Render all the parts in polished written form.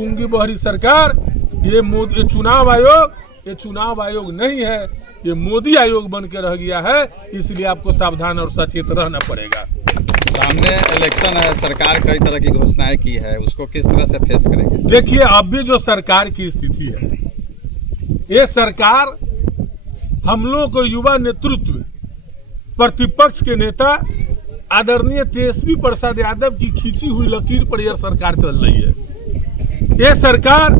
गूंगी बहरी सरकार, ये चुनाव आयोग नहीं है, ये मोदी आयोग बन के रह गया है। इसलिए आपको सावधान और सचेत रहना पड़ेगा। सामने इलेक्शन है, सरकार कई तरह की घोषणाएं की है, उसको किस तरह से फेस करेंगे? देखिए, अभी जो सरकार की स्थिति है, ये सरकार हम लोग को युवा नेतृत्व, प्रतिपक्ष के नेता आदरणीय तेजस्वी प्रसाद यादव की खींची हुई लकीर पर यह सरकार चल रही है। ये सरकार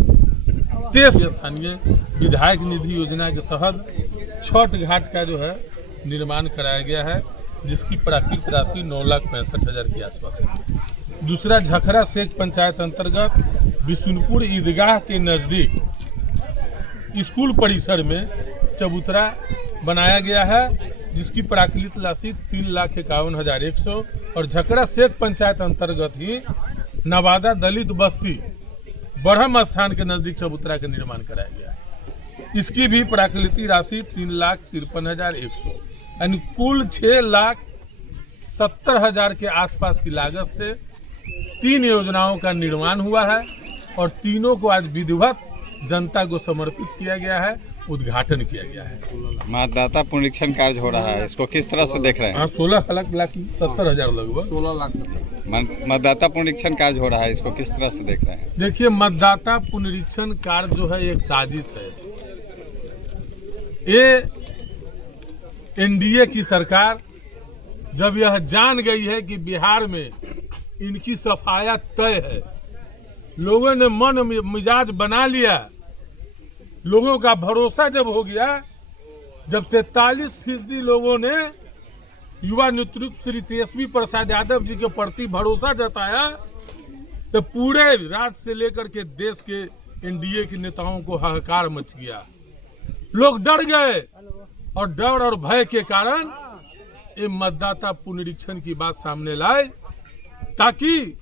स्थानीय विधायक निधि योजना के तहत छठ घाट का जो है निर्माण कराया गया है, जिसकी प्राकृतिक राशि 9,65,000 के आसपास है। दूसरा, झखरा शेख पंचायत अंतर्गत बिशुनपुर ईदगाह के नज़दीक स्कूल परिसर में चबूतरा बनाया गया है, जिसकी प्राकृतिक राशि 3,51,100। और झखरा शेख पंचायत अंतर्गत ही नवादा दलित बस्ती ब्रह्म स्थान के नज़दीक चबूतरा का निर्माण कराया गया है। इसकी भी प्राकृतिक राशि 3,53,100, यानी कुल 6,70,000 के आसपास की लागत से 3 योजनाओं का निर्माण हुआ है और तीनों को आज विधिवत जनता को समर्पित किया गया है, उद्घाटन किया गया है। मतदाता पुनरीक्षण कार्य हो रहा है, इसको किस तरह से देख रहे हैं? 16,70,000 लगभग 16 लाख मतदाता पुनरीक्षण कार्य हो रहा है, इसको किस तरह से देख रहे हैं? देखिए, मतदाता पुनरीक्षण कार्य जो है एक साजिश है। ये एनडीए की सरकार जब यह जान गई है कि बिहार में इनकी सफाया तय है, लोगों ने मन मिजाज बना लिया, लोगों का भरोसा जब हो गया, जब 43% लोगों ने युवा नेतृत्व श्री तेजस्वी प्रसाद यादव जी के प्रति भरोसा जताया, तो पूरे राज्य से लेकर के देश के एनडीए के नेताओं को हाहाकार मच गया। लोग डर गए और डर और भय के कारण ये मतदाता पुनरीक्षण की बात सामने लाए, ताकि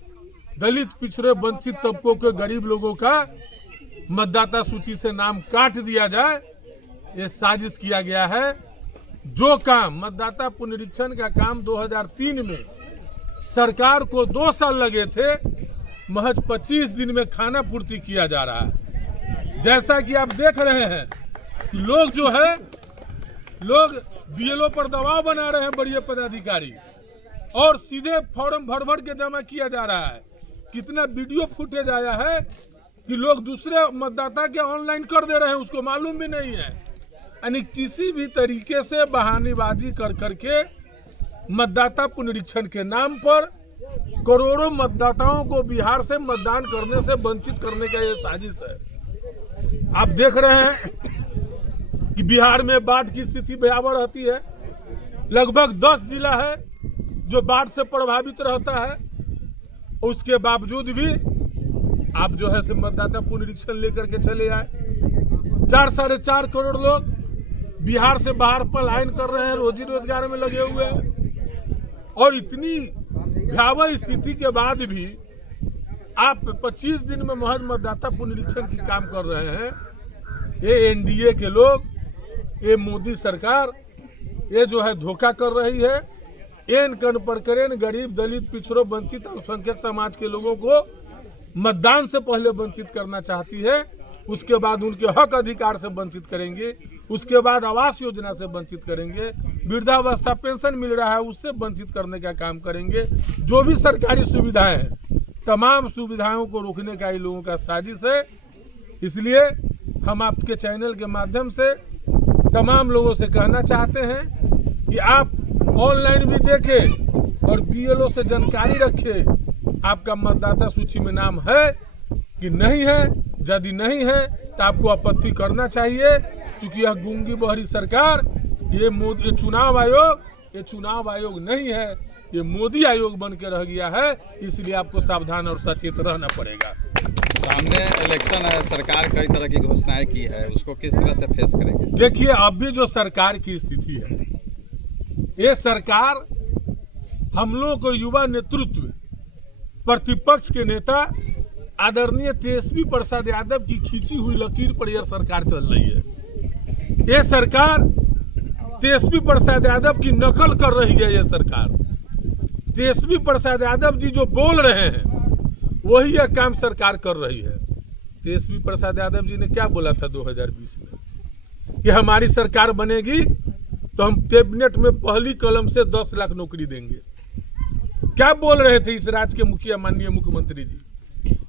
दलित, पिछड़े, वंचित तबकों के गरीब लोगों का मतदाता सूची से नाम काट दिया जाए। ये साजिश किया गया है। जो काम मतदाता पुनरीक्षण का काम 2003 में सरकार को 2 साल लगे थे, महज 25 दिन में खाना पूर्ति किया जा रहा है। जैसा कि आप देख रहे हैं कि लोग बीएलओ पर दबाव बना रहे हैं, बड़े पदाधिकारी, और सीधे फॉर्म भर के जमा किया जा रहा है। कितना वीडियो फुटेज आया है कि लोग दूसरे मतदाता के ऑनलाइन कर दे रहे हैं, उसको मालूम भी नहीं है। यानी किसी भी तरीके से बहानेबाजी कर करके मतदाता पुनरीक्षण के नाम पर करोड़ों मतदाताओं को बिहार से मतदान करने से वंचित करने का यह साजिश है। आप देख रहे हैं कि बिहार में बाढ़ की स्थिति भयावह रहती है। लगभग 10 जिला है जो बाढ़ से प्रभावित रहता है। उसके बावजूद भी आप जो है मतदाता पुनरीक्षण लेकर के चले आए। 4-4.5 करोड़ लोग बिहार से बाहर पलायन कर रहे हैं, रोजी रोजगार में लगे हुए हैं। और इतनी भयावह स्थिति के बाद भी आप 25 दिन में महज मतदाता पुनरीक्षण की काम कर रहे हैं। ये एनडीए के लोग, ये मोदी सरकार, ये जो है धोखा कर रही है। एन कन पर करें गरीब, दलित, पिछड़ों, वंचित, अल्पसंख्यक समाज के लोगों को मतदान से पहले वंचित करना चाहती है। उसके बाद उनके हक अधिकार से वंचित करेंगे, उसके बाद आवास योजना से वंचित करेंगे, वृद्धावस्था पेंशन मिल रहा है उससे वंचित करने का काम करेंगे। जो भी सरकारी सुविधाएं हैं, तमाम सुविधाओं को रोकने का इन लोगों का साजिश है। इसलिए हम आपके चैनल के माध्यम से तमाम लोगों से कहना चाहते हैं कि आप ऑनलाइन भी देखें और बीएलओ से जानकारी रखें, आपका मतदाता सूची में नाम है कि नहीं है। यदि नहीं है तो आपको आपत्ति करना चाहिए, क्योंकि यह गूंगी बहरी सरकार, ये चुनाव आयोग नहीं है, ये मोदी आयोग बन के रह गया है। इसलिए आपको सावधान और सचेत रहना पड़ेगा। सामने इलेक्शन है, सरकार कई तरह की घोषणाएं की है, उसको किस तरह से फेस करेंगे? देखिए, अभी जो सरकार की स्थिति है, ये सरकार हम लोग को युवा नेतृत्व, प्रतिपक्ष के नेता आदरणीय तेजस्वी प्रसाद यादव की खींची हुई लकीर पर यह सरकार चल रही है। ये सरकार तेजस्वी प्रसाद यादव की नकल कर रही है। ये सरकार तेजस्वी प्रसाद यादव जी जो बोल रहे हैं वही यह काम सरकार कर रही है। तेजस्वी प्रसाद यादव जी ने क्या बोला था 2020 में कि हमारी सरकार बनेगी तो हम कैबिनेट में पहली कलम से 10 लाख नौकरी देंगे। क्या बोल रहे थे इस राज्य के मुखिया माननीय मुख्यमंत्री जी,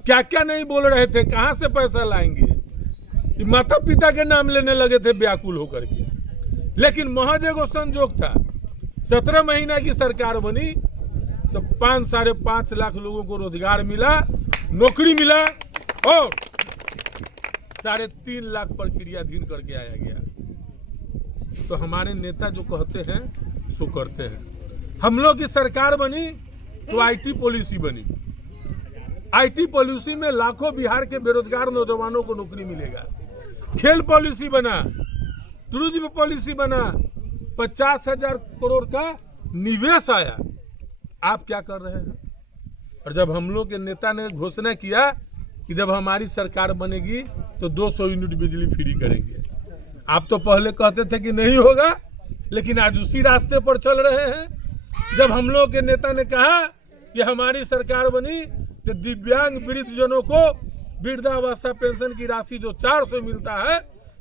क्या क्या नहीं बोल रहे थे, कहां से पैसा लाएंगे। माता पिता के नाम लेने लगे थे व्याकुल होकर के। लेकिन महज एगो संजोग था, 17 महीना की सरकार बनी तो 5-5.5 लाख लोगों को रोजगार मिला, नौकरी मिला और 3.5 लाख प्रक्रियाधीन करके आया गया। तो हमारे नेता जो कहते हैं सो करते हैं। हम लोग की सरकार बनी तो आईटी पॉलिसी बनी। आईटी पॉलिसी में लाखों बिहार के बेरोजगार नौजवानों को नौकरी मिलेगा। खेल पॉलिसी बना, टूरिज्म पॉलिसी बना, 50,000 करोड़ का निवेश आया। आप क्या कर रहे हैं? और जब हम लोग के नेता ने घोषणा किया कि जब हमारी सरकार बनेगी तो 200 यूनिट बिजली फ्री करेंगे, आप तो पहले कहते थे कि नहीं होगा, लेकिन आज उसी रास्ते पर चल रहे हैं। जब हम लोग के नेता ने कहा कि हमारी सरकार बनी तो दिव्यांग वृद्धजनों को वृद्धावस्था पेंशन की राशि जो 400 मिलता है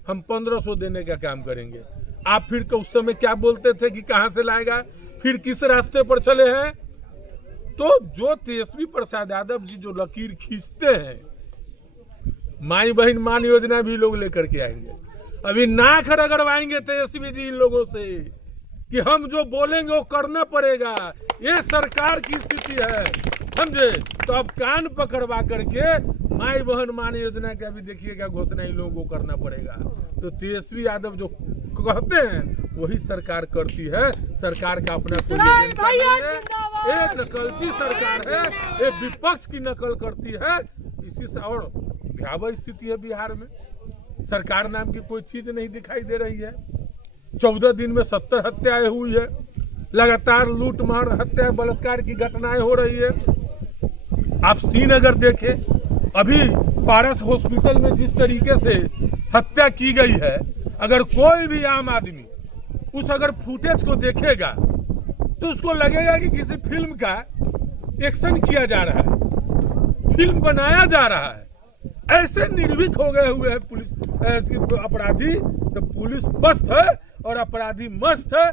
हम 1500 देने का काम करेंगे। आप फिर उस समय क्या बोलते थे कि कहां से लाएगा, फिर किस रास्ते पर चले हैं। तो जो तेजस्वी प्रसाद यादव जी जो लकीर खींचते हैं, माई बहन मान योजना भी लोग लेकर के आएंगे। अभी नाक रगड़वाएंगे तेजस्वी जी इन लोगों से कि हम जो बोलेंगे वो करना पड़ेगा, ये सरकार की स्थिति है, समझे। तो अब कान पकड़वा करके माई बहन मान योजना का भी देखिएगा घोषणा इन लोगों को करना पड़ेगा। तो तेजस्वी यादव जो कहते हैं वही सरकार करती है। सरकार का अपना कोई एजेंडा नहीं है, ये नकलची सरकार है, ये विपक्ष की नकल करती है। इसी से और भयावह स्थिति है बिहार में। सरकार नाम की कोई चीज नहीं दिखाई दे रही है। 14 दिन में 70 हत्याएं हुई है, लगातार लूट मार हत्या बलात्कार की घटनाएं हो रही है। आप सीन अगर देखें, अभी पारस हॉस्पिटल में जिस तरीके से हत्या की गई है, अगर कोई भी आम आदमी उस अगर फुटेज को देखेगा तो उसको लगेगा कि किसी फिल्म का एक्शन किया जा रहा है, फिल्म बनाया जा रहा है। ऐसे निर्भीक हो गए हुए हैं पुलिस अपराधी। तो पुलिस मस्त है और अपराधी मस्त है।